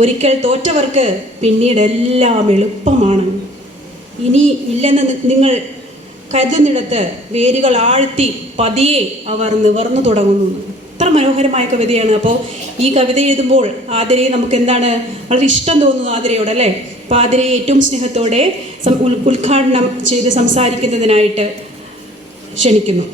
ഒരിക്കൽ തോറ്റവർക്ക് പിന്നീട് എല്ലാം എളുപ്പമാണ്. ഇനി ഇല്ലെന്ന് നിങ്ങൾ കരുതുന്നിടത്ത് വേരുകൾ ആഴ്ത്തി പതിയെ അവർ നിവർന്നു തുടങ്ങുന്നു. അത്ര മനോഹരമായ കവിതയാണ്. അപ്പോൾ ഈ കവിത എഴുതുമ്പോൾ ആതിരയെ നമുക്ക് എന്താണ് വളരെ ഇഷ്ടം തോന്നുന്നു ആതിരയോട്, അല്ലേ? അപ്പോൾ ആതിരയെ ഏറ്റവും സ്നേഹത്തോടെ ഉദ്ഘാടനം ചെയ്ത് സംസാരിക്കുന്നതിനായിട്ട് ക്ഷണിക്കുന്നു.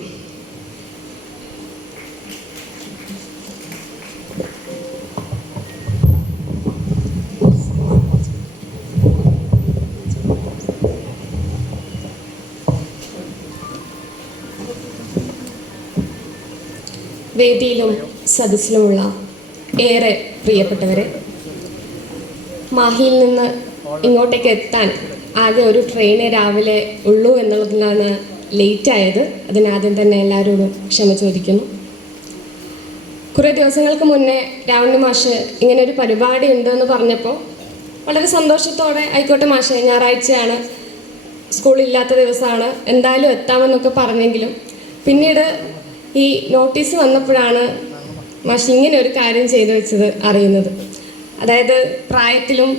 വേദിയിലും സദസ്സിലുമുള്ള ഏറെ പ്രിയപ്പെട്ടവരെ, മാഹിയിൽ നിന്ന് ഇങ്ങോട്ടേക്ക് എത്താൻ ആകെ ഒരു ട്രെയിന് രാവിലെ ഉള്ളൂ എന്നുള്ളതിലാണ് ലേറ്റായത്. അതിനാദ്യം തന്നെ എല്ലാവരോടും ക്ഷമ ചോദിക്കുന്നു. കുറേ ദിവസങ്ങൾക്ക് മുന്നേ രാവണി മാഷ് ഇങ്ങനെ ഒരു പരിപാടി ഉണ്ടെന്ന് പറഞ്ഞപ്പോൾ വളരെ സന്തോഷത്തോടെ ആയിക്കോട്ടെ മാഷെ, ഞായറാഴ്ചയാണ്, സ്കൂളില്ലാത്ത ദിവസമാണ്, എന്തായാലും എത്താമെന്നൊക്കെ പറഞ്ഞെങ്കിലും പിന്നീട് ഈ നോട്ടീസ് വന്നപ്പോഴാണ് മാഷ് ഇങ്ങനെ ഒരു കാര്യം ചെയ്തു വെച്ചത് അറിയുന്നത്. അതായത് പ്രായത്തിലും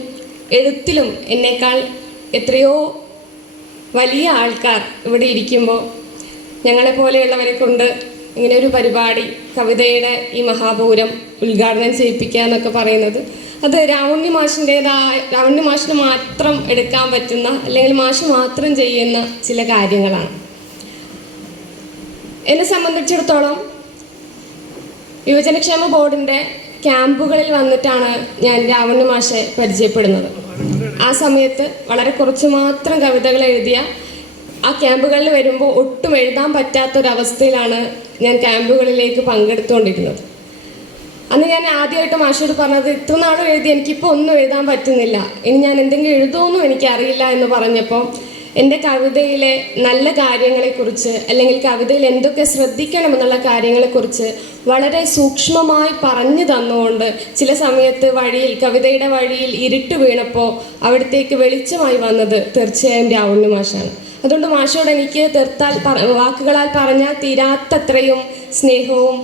എഴുത്തിലും എന്നേക്കാൾ എത്രയോ വലിയ ആൾക്കാർ ഇവിടെ ഇരിക്കുമ്പോൾ ഞങ്ങളെപ്പോലെയുള്ളവരെ കൊണ്ട് ഇങ്ങനെ ഒരു പരിപാടി, കവിതയുടെ ഈ മഹാപൂരം ഉദ്ഘാടനം ചെയ്യിപ്പിക്കുക എന്നൊക്കെ പറയുന്നത് അത് രാവണി മാഷിന് മാത്രം എടുക്കാൻ പറ്റുന്ന, അല്ലെങ്കിൽ മാഷ് മാത്രം ചെയ്യുന്ന ചില കാര്യങ്ങളാണ്. എന്നെ സംബന്ധിച്ചിടത്തോളം യുവജനക്ഷേമ ബോർഡിൻ്റെ ക്യാമ്പുകളിൽ വന്നിട്ടാണ് ഞാൻ രാവണി മാഷെ പരിചയപ്പെടുന്നത്. ആ സമയത്ത് വളരെ കുറച്ച് മാത്രം കവിതകൾ എഴുതിയ ആ ക്യാമ്പുകളിൽ വരുമ്പോൾ ഒട്ടും എഴുതാൻ പറ്റാത്തൊരവസ്ഥയിലാണ് ഞാൻ ക്യാമ്പുകളിലേക്ക് പങ്കെടുത്തുകൊണ്ടിരുന്നത്. അന്ന് ഞാൻ ആദ്യമായിട്ട് മാഷോട് പറഞ്ഞത്, ഇത്ര നാളും എഴുതി എനിക്കിപ്പോൾ ഒന്നും എഴുതാൻ പറ്റുന്നില്ല, ഇനി ഞാൻ എന്തെങ്കിലും എഴുതുമെന്നും എനിക്കറിയില്ല എന്ന് പറഞ്ഞപ്പോൾ എൻ്റെ കവിതയിലെ നല്ല കാര്യങ്ങളെക്കുറിച്ച്, അല്ലെങ്കിൽ കവിതയിൽ എന്തൊക്കെ ശ്രദ്ധിക്കണമെന്നുള്ള കാര്യങ്ങളെക്കുറിച്ച് വളരെ സൂക്ഷ്മമായി പറഞ്ഞു തന്നുകൊണ്ട് ചില സമയത്ത് കവിതയുടെ വഴിയിൽ ഇരുട്ട് വീണപ്പോൾ അവിടത്തേക്ക് വെളിച്ചമായി വന്നത് തീർച്ചയായും രാവണി മാഷാണ്. അതുകൊണ്ട് മാഷോട് എനിക്ക് വാക്കുകളാൽ പറഞ്ഞാൽ തീരാത്തത്രയും സ്നേഹവും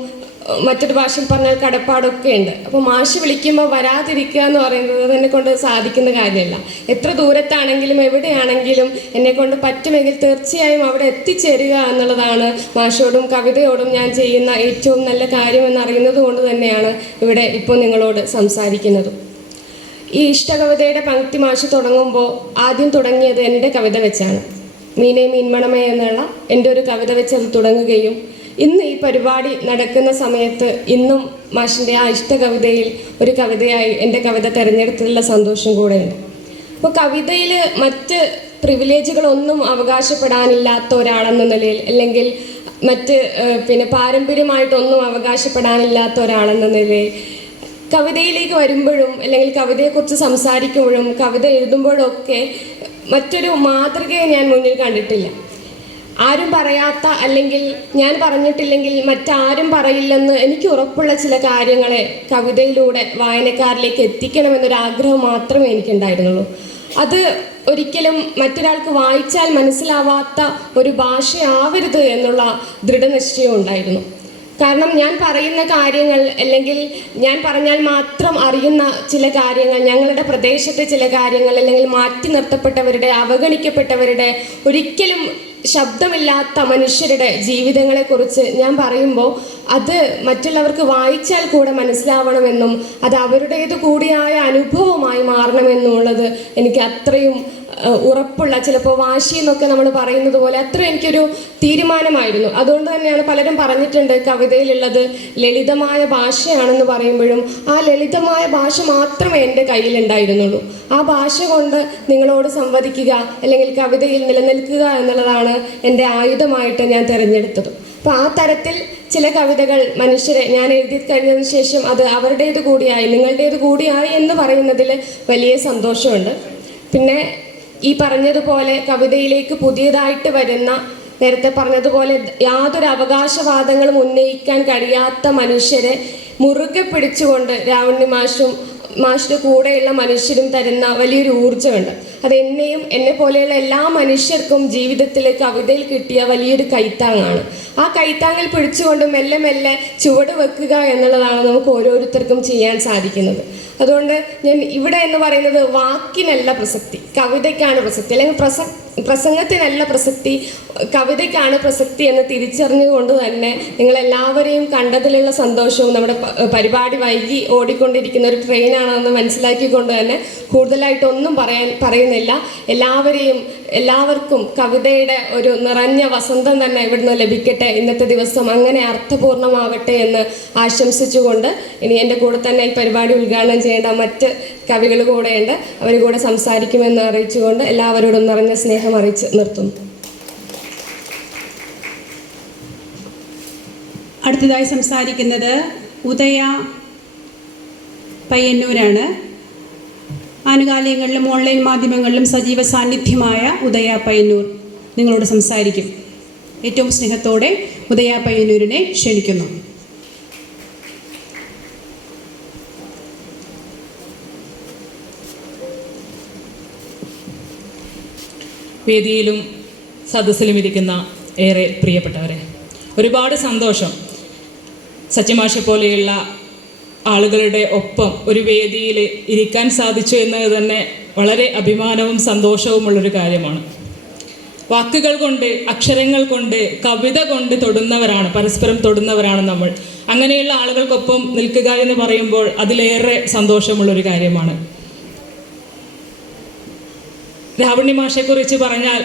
മറ്റൊരു ഭാഷയിൽ പറഞ്ഞാൽ കടപ്പാടൊക്കെ ഉണ്ട്. അപ്പോൾ മാഷ് വിളിക്കുമ്പോൾ വരാതിരിക്കുക എന്ന് പറയുന്നത് എന്നെ കൊണ്ട് സാധിക്കുന്ന കാര്യമല്ല. എത്ര ദൂരത്താണെങ്കിലും എവിടെയാണെങ്കിലും എന്നെ കൊണ്ട് പറ്റുമെങ്കിൽ തീർച്ചയായും അവിടെ എത്തിച്ചേരുക എന്നുള്ളതാണ് മാഷോടും കവിതയോടും ഞാൻ ചെയ്യുന്ന ഏറ്റവും നല്ല കാര്യമെന്നറിയുന്നത് കൊണ്ട് തന്നെയാണ് ഇവിടെ ഇപ്പോൾ നിങ്ങളോട് സംസാരിക്കുന്നതും. ഈ ഇഷ്ടകവിതയുടെ പങ്ക്തി മാഷ് തുടങ്ങുമ്പോൾ ആദ്യം തുടങ്ങിയത് എൻ്റെ കവിത വെച്ചാണ്. മീനേ മീൻമണമേ എന്നുള്ള എൻ്റെ ഒരു കവിത വെച്ച് അത് തുടങ്ങുകയും ഇന്ന് ഈ പരിപാടി നടക്കുന്ന സമയത്ത് ഇന്നും മാഷിൻ്റെ ആ ഇഷ്ടകവിതയിൽ ഒരു കവിതയായി എൻ്റെ കവിത തിരഞ്ഞെടുത്തതിലുള്ള സന്തോഷം കൂടെയുണ്ട്. അപ്പോൾ കവിതയിൽ മറ്റ് പ്രിവിലേജുകളൊന്നും അവകാശപ്പെടാനില്ലാത്ത ഒരാളെന്ന നിലയിൽ, അല്ലെങ്കിൽ മറ്റ് പാരമ്പര്യമായിട്ടൊന്നും അവകാശപ്പെടാനില്ലാത്ത ഒരാളെന്ന നിലയിൽ കവിതയിലേക്ക് വരുമ്പോഴും, അല്ലെങ്കിൽ കവിതയെക്കുറിച്ച് സംസാരിക്കുമ്പോഴും, കവിത എഴുതുമ്പോഴൊക്കെ മറ്റൊരു മാതൃകയെ ഞാൻ മുന്നിൽ കണ്ടിട്ടില്ല. ആരും പറയാത്ത, അല്ലെങ്കിൽ ഞാൻ പറഞ്ഞിട്ടില്ലെങ്കിൽ മറ്റാരും പറയില്ലെന്ന് എനിക്ക് ഉറപ്പുള്ള ചില കാര്യങ്ങളെ കവിതയിലൂടെ വായനക്കാരിലേക്ക് എത്തിക്കണമെന്നൊരാഗ്രഹം മാത്രമേ എനിക്കുണ്ടായിരുന്നുള്ളൂ. അത് ഒരിക്കലും മറ്റൊരാൾക്ക് വായിച്ചാൽ മനസ്സിലാവാത്ത ഒരു ഭാഷയാവരുത് എന്നുള്ള ദൃഢനിശ്ചയം ഉണ്ടായിരുന്നു. കാരണം ഞാൻ പറയുന്ന കാര്യങ്ങൾ, അല്ലെങ്കിൽ ഞാൻ പറഞ്ഞാൽ മാത്രം അറിയുന്ന ചില കാര്യങ്ങൾ, ഞങ്ങളുടെ പ്രദേശത്തെ ചില കാര്യങ്ങൾ, അല്ലെങ്കിൽ മാറ്റി നിർത്തപ്പെട്ടവരുടെ, അവഗണിക്കപ്പെട്ടവരുടെ, ഒരിക്കലും ശബ്ദമില്ലാത്ത മനുഷ്യരുടെ ജീവിതങ്ങളെക്കുറിച്ച് ഞാൻ പറയുമ്പോൾ അത് മറ്റുള്ളവർക്ക് വായിച്ചാൽ കൂടെ മനസ്സിലാവണമെന്നും അത് അവരുടേത് കൂടിയായ അനുഭവമായി മാറണമെന്നുള്ളത് എനിക്ക് അത്രയും ഉറപ്പുള്ള, ചിലപ്പോൾ വാശി എന്നൊക്കെ നമ്മൾ പറയുന്നത് പോലെ അത്രയും എനിക്കൊരു തീരുമാനമായിരുന്നു. അതുകൊണ്ട് തന്നെയാണ് പലരും പറഞ്ഞിട്ടുണ്ട് കവിതയിലുള്ളത് ലളിതമായ ഭാഷയാണെന്ന് പറയുമ്പോഴും ആ ലളിതമായ ഭാഷ മാത്രമേ എൻ്റെ കയ്യിലുണ്ടായിരുന്നുള്ളൂ. ആ ഭാഷ കൊണ്ട് നിങ്ങളോട് സംവദിക്കുക, അല്ലെങ്കിൽ കവിതയിൽ നിലനിൽക്കുക എന്നുള്ളതാണ് എൻ്റെ ആയുധമായിട്ട് ഞാൻ തിരഞ്ഞെടുത്തത്. അപ്പോൾ ആ തരത്തിൽ ചില കവിതകൾ മനുഷ്യരെ ഞാൻ എഴുതി കഴിഞ്ഞതിന് ശേഷം അത് അവരുടേത് കൂടിയായി, നിങ്ങളുടേത് കൂടിയായി എന്ന് പറയുന്നതിൽ വലിയ സന്തോഷമുണ്ട്. പിന്നെ ഈ പറഞ്ഞതുപോലെ കവിതയിലേക്ക് പുതിയതായിട്ട് വരുന്ന, നേരത്തെ പറഞ്ഞതുപോലെ യാതൊരു അവകാശവാദങ്ങളും ഉന്നയിക്കാൻ കഴിയാത്ത മനുഷ്യരെ മുറുകെ പിടിച്ചുകൊണ്ട് രാവണി മാഷിൻ്റെ കൂടെയുള്ള മനുഷ്യരും തരുന്ന വലിയൊരു ഊർജ്ജമുണ്ട്. അത് എന്നെ പോലെയുള്ള എല്ലാ മനുഷ്യർക്കും ജീവിതത്തിൽ കവിതയിൽ കിട്ടിയ വലിയൊരു കൈത്താങ്ങാണ്. ആ കൈത്താങ്ങിൽ പിടിച്ചുകൊണ്ട് മെല്ലെ മെല്ലെ ചുവട് വെക്കുക എന്നുള്ളതാണ് നമുക്ക് ഓരോരുത്തർക്കും ചെയ്യാൻ സാധിക്കുന്നത്. അതുകൊണ്ട് ഞാൻ ഇവിടെ എന്ന് പറയുന്നത് വാക്കിനല്ല പ്രസക്തി, കവിതയ്ക്കാണ് പ്രസക്തി, അല്ലെങ്കിൽ പ്രസംഗത്തിനല്ല പ്രസക്തി, കവിതയ്ക്കാണ് പ്രസക്തി എന്ന് തിരിച്ചറിഞ്ഞുകൊണ്ട് തന്നെ നിങ്ങളെല്ലാവരെയും കണ്ടതിലുള്ള സന്തോഷവും നമ്മുടെ പരിപാടി വൈകി ഓടിക്കൊണ്ടിരിക്കുന്ന ഒരു ട്രെയിനാണെന്ന് മനസ്സിലാക്കിക്കൊണ്ട് തന്നെ കൂടുതലായിട്ടൊന്നും പറയുന്നില്ല. എല്ലാവർക്കും കവിതയുടെ ഒരു നിറഞ്ഞ വസന്തം തന്നെ ഇവിടുന്ന് ലഭിക്കട്ടെ. ഇന്നത്തെ ദിവസം അങ്ങനെ അർത്ഥപൂർണമാവട്ടെ എന്ന് ആശംസിച്ചുകൊണ്ട് ഇനി എൻ്റെ കൂടെ തന്നെ ഈ പരിപാടി ഉദ്ഘാടനം ചെയ്യേണ്ട മറ്റ് കവികൾ കൂടെയുണ്ട്, അവർ കൂടെ സംസാരിക്കുമെന്ന് അറിയിച്ചുകൊണ്ട് എല്ലാവരോടും നിറഞ്ഞ സ്നേഹം അറിയിച്ച് നിർത്തുന്നു. അടുത്തതായി സംസാരിക്കുന്നത് ഉദയ പയ്യന്നൂരാണ്. ആനുകാലികങ്ങളിലും ഓൺലൈൻ മാധ്യമങ്ങളിലും സജീവ സാന്നിധ്യമായ ഉദയ പയ്യന്നൂർ നിങ്ങളോട് സംസാരിക്കും. ഏറ്റവും സ്നേഹത്തോടെ ഉദയ പയ്യന്നൂരിനെ ക്ഷണിക്കുന്നു. വേദിയിലും സദസ്സിലും ഇരിക്കുന്ന ഏറെ പ്രിയപ്പെട്ടവരെ, ഒരുപാട് സന്തോഷം. സച്ചിമാഷെ പോലെയുള്ള ആളുകളുടെ ഒപ്പം ഒരു വേദിയിൽ ഇരിക്കാൻ സാധിച്ചു എന്നത് തന്നെ വളരെ അഭിമാനവും സന്തോഷവുമുള്ളൊരു കാര്യമാണ്. വാക്കുകൾ കൊണ്ട്, അക്ഷരങ്ങൾ കൊണ്ട്, കവിത കൊണ്ട് തൊടുന്നവരാണ്, പരസ്പരം തൊടുന്നവരാണ് നമ്മൾ. അങ്ങനെയുള്ള ആളുകൾക്കൊപ്പം നിൽക്കുക എന്ന് പറയുമ്പോൾ അതിലേറെ സന്തോഷമുള്ളൊരു കാര്യമാണ്. രാവണി മാഷെക്കുറിച്ച് പറഞ്ഞാൽ,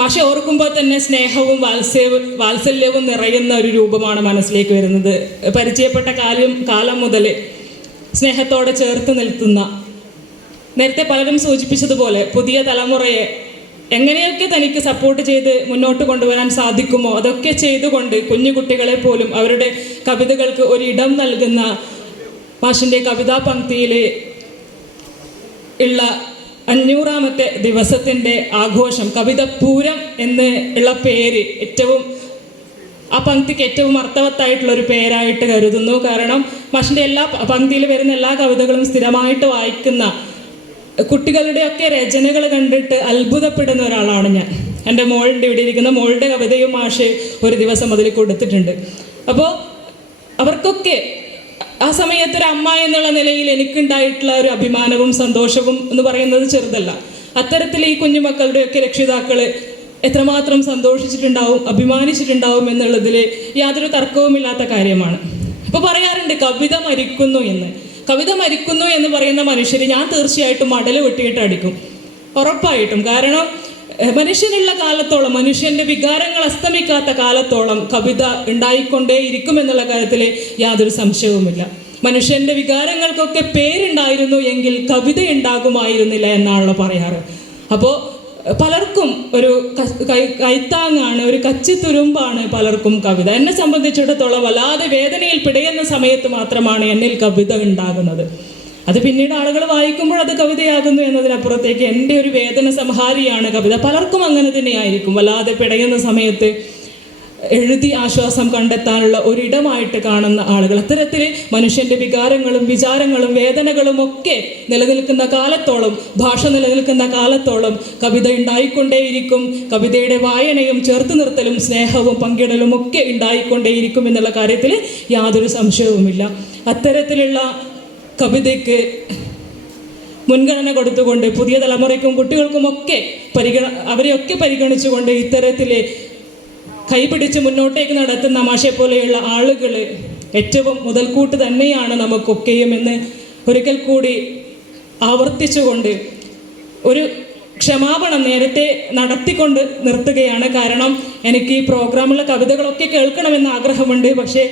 മാഷെ ഓർക്കുമ്പോൾ തന്നെ സ്നേഹവും വാത്സല്യവും നിറയുന്ന ഒരു രൂപമാണ് മനസ്സിലേക്ക് വരുന്നത്. പരിചയപ്പെട്ട കാലം മുതൽ സ്നേഹത്തോടെ ചേർത്ത് നിൽക്കുന്ന, നേരത്തെ പലരും സൂചിപ്പിച്ചതുപോലെ പുതിയ തലമുറയെ എങ്ങനെയൊക്കെ തനിക്ക് സപ്പോർട്ട് ചെയ്ത് മുന്നോട്ട് കൊണ്ടുവരാൻ സാധിക്കുമോ അതൊക്കെ ചെയ്തുകൊണ്ട് കുഞ്ഞു കുട്ടികളെ പോലും അവരുടെ കവിതകൾക്ക് ഒരിടം നൽകുന്ന മാഷിൻ്റെ കവിതാ പങ്ക്തിയിൽ ഉള്ള 500ാമത്തെ ദിവസത്തിൻ്റെ ആഘോഷം, കവിതപ്പൂരം എന്ന് ഉള്ള പേര് ആ പങ്ക്തിക്ക് ഏറ്റവും അർത്ഥവത്തായിട്ടുള്ളൊരു പേരായിട്ട് കരുതുന്നു. കാരണം മാഷിൻ്റെ എല്ലാ പങ്ക്തിയിൽ വരുന്ന എല്ലാ കവിതകളും സ്ഥിരമായിട്ട് വായിക്കുന്ന കുട്ടികളുടെയൊക്കെ രചനകൾ കണ്ടിട്ട് അത്ഭുതപ്പെടുന്ന ഒരാളാണ് ഞാൻ. എൻ്റെ മോളുടെ ഇവിടെ ഇരിക്കുന്ന മോളുടെ കവിതയും മാഷ് ഒരു ദിവസം അതിൽ കൊടുത്തിട്ടുണ്ട്. അപ്പോൾ അവർക്കൊക്കെ ആ സമയത്ത് ഒരു അമ്മ എന്നുള്ള നിലയിൽ എനിക്കുണ്ടായിട്ടുള്ള ഒരു അഭിമാനവും സന്തോഷവും എന്ന് പറയുന്നത് ചെറുതല്ല. അത്തരത്തിൽ ഈ കുഞ്ഞുമക്കളുടെയൊക്കെ രക്ഷിതാക്കൾ എത്രമാത്രം സന്തോഷിച്ചിട്ടുണ്ടാവും, അഭിമാനിച്ചിട്ടുണ്ടാവും എന്നുള്ളതിൽ യാതൊരു തർക്കവുമില്ലാത്ത കാര്യമാണ്. അപ്പോൾ പറയാറുണ്ട് കവിത മരിക്കുന്നു എന്ന്. കവിത മരിക്കുന്നു എന്ന് പറയുന്ന മനുഷ്യർ ഞാൻ തീർച്ചയായിട്ടും മടൽ വെട്ടിയിട്ട് അടിക്കും, ഉറപ്പായിട്ടും. കാരണം മനുഷ്യനുള്ള കാലത്തോളം, മനുഷ്യൻ്റെ വികാരങ്ങൾ അസ്തമിക്കാത്ത കാലത്തോളം കവിത ഉണ്ടായിക്കൊണ്ടേയിരിക്കുമെന്നുള്ള കാര്യത്തിൽ യാതൊരു സംശയവുമില്ല. മനുഷ്യൻ്റെ വികാരങ്ങൾക്കൊക്കെ പേരുണ്ടായിരുന്നു എങ്കിൽ കവിത ഉണ്ടാകുമായിരുന്നില്ല എന്നാണല്ലോ പറയാറ്. അപ്പോൾ പലർക്കും ഒരു കൈത്താങ്ങാണ്, ഒരു കച്ചിത്തുരുമ്പാണ് പലർക്കും കവിത. എന്നെ സംബന്ധിച്ചിടത്തോളം വല്ലാതെ വേദനയിൽ പിടയുന്ന സമയത്ത് മാത്രമാണ് എന്നിൽ കവിത ഉണ്ടാകുന്നത്. അത് പിന്നീട് ആളുകൾ വായിക്കുമ്പോൾ അത് കവിതയാകുന്നു എന്നതിനപ്പുറത്തേക്ക് എൻ്റെ ഒരു വേദന സംഹാരിയാണ് കവിത. പലർക്കും അങ്ങനെ തന്നെയായിരിക്കും. വല്ലാതെ പിടയുന്ന സമയത്ത് എഴുതി ആശ്വാസം കണ്ടെത്താനുള്ള ഒരിടമായിട്ട് കാണുന്ന ആളുകൾ. അത്തരത്തിൽ മനുഷ്യൻ്റെ വികാരങ്ങളും വിചാരങ്ങളും വേദനകളും ഒക്കെ നിലനിൽക്കുന്ന കാലത്തോളം, ഭാഷ നിലനിൽക്കുന്ന കാലത്തോളം കവിത ഉണ്ടായിക്കൊണ്ടേയിരിക്കും. കവിതയുടെ വായനയും ചേർത്ത് നിർത്തലും സ്നേഹവും പങ്കിടലും ഒക്കെ ഉണ്ടായിക്കൊണ്ടേയിരിക്കും എന്നുള്ള കാര്യത്തിൽ യാതൊരു സംശയവുമില്ല. അത്തരത്തിലുള്ള കവിതയ്ക്ക് മുൻഗണന കൊടുത്തുകൊണ്ട് പുതിയ തലമുറയ്ക്കും കുട്ടികൾക്കുമൊക്കെ അവരെയൊക്കെ പരിഗണിച്ചുകൊണ്ട് ഇത്തരത്തിൽ കൈപിടിച്ച് മുന്നോട്ടേക്ക് നടത്തുന്ന മാഷെ പോലെയുള്ള ആളുകൾ ഏറ്റവും മുതൽക്കൂട്ട് തന്നെയാണ് നമുക്കൊക്കെയും എന്ന് ഒരിക്കൽ കൂടി ആവർത്തിച്ചുകൊണ്ട് ഒരു ക്ഷമാപണം നേരത്തെ നടത്തിക്കൊണ്ട് നിർത്തുകയാണ്. കാരണം എനിക്ക് ഈ പ്രോഗ്രാമുള്ള കവിതകളൊക്കെ കേൾക്കണമെന്ന് ആഗ്രഹമുണ്ട്. പക്ഷേ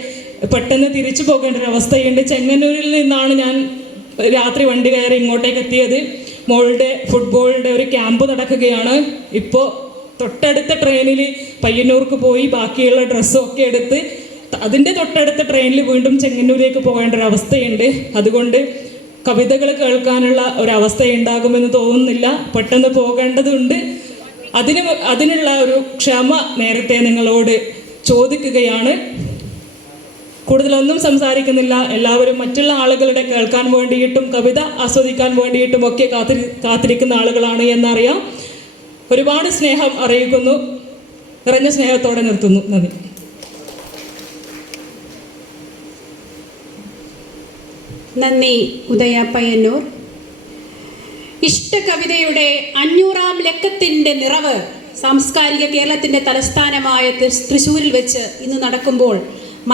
പെട്ടെന്ന് തിരിച്ചു പോകേണ്ട ഒരു അവസ്ഥയുണ്ട്. ചെങ്ങന്നൂരിൽ നിന്നാണ് ഞാൻ രാത്രി വണ്ടി കയറി ഇങ്ങോട്ടേക്ക് എത്തിയത്. മോളുടെ ഫുട്ബോളിൻ്റെ ഒരു ക്യാമ്പ് നടക്കുകയാണ്. ഇപ്പോൾ തൊട്ടടുത്ത ട്രെയിനിൽ പയ്യന്നൂർക്ക് പോയി ബാക്കിയുള്ള ഡ്രസ്സൊക്കെ എടുത്ത് അതിൻ്റെ തൊട്ടടുത്ത ട്രെയിനിൽ വീണ്ടും ചെങ്ങന്നൂരേക്ക് പോകേണ്ട ഒരു അവസ്ഥയുണ്ട്. അതുകൊണ്ട് കവിതകൾ കേൾക്കാനുള്ള ഒരവസ്ഥ ഉണ്ടാകുമെന്ന് തോന്നുന്നില്ല. പെട്ടെന്ന് പോകേണ്ടതുണ്ട്. അതിനുള്ള ഒരു ക്ഷമ നേരത്തെ നിങ്ങളോട് ചോദിക്കുകയാണ്. കൂടുതലൊന്നും സംസാരിക്കുന്നില്ല. എല്ലാവരും മറ്റുള്ള ആളുകളുടെ കേൾക്കാൻ വേണ്ടിയിട്ടും കവിത ആസ്വദിക്കാൻ വേണ്ടിയിട്ടും ഒക്കെ കാത്തിരിക്കുന്ന ആളുകളാണ് എന്നറിയാം. ഒരുപാട് സ്നേഹം അറിയിക്കുന്നു. നിറഞ്ഞ സ്നേഹത്തോടെ നിർത്തുന്നു. നന്ദി. നന്ദി ഉദയ പയ്യന്നൂർ. ഇഷ്ടകവിതയുടെ 500-ാം ലക്കത്തിൻ്റെ നിറവ് സാംസ്കാരിക കേരളത്തിൻ്റെ തലസ്ഥാനമായ തൃശ്ശൂരിൽ വെച്ച് ഇന്ന് നടക്കുമ്പോൾ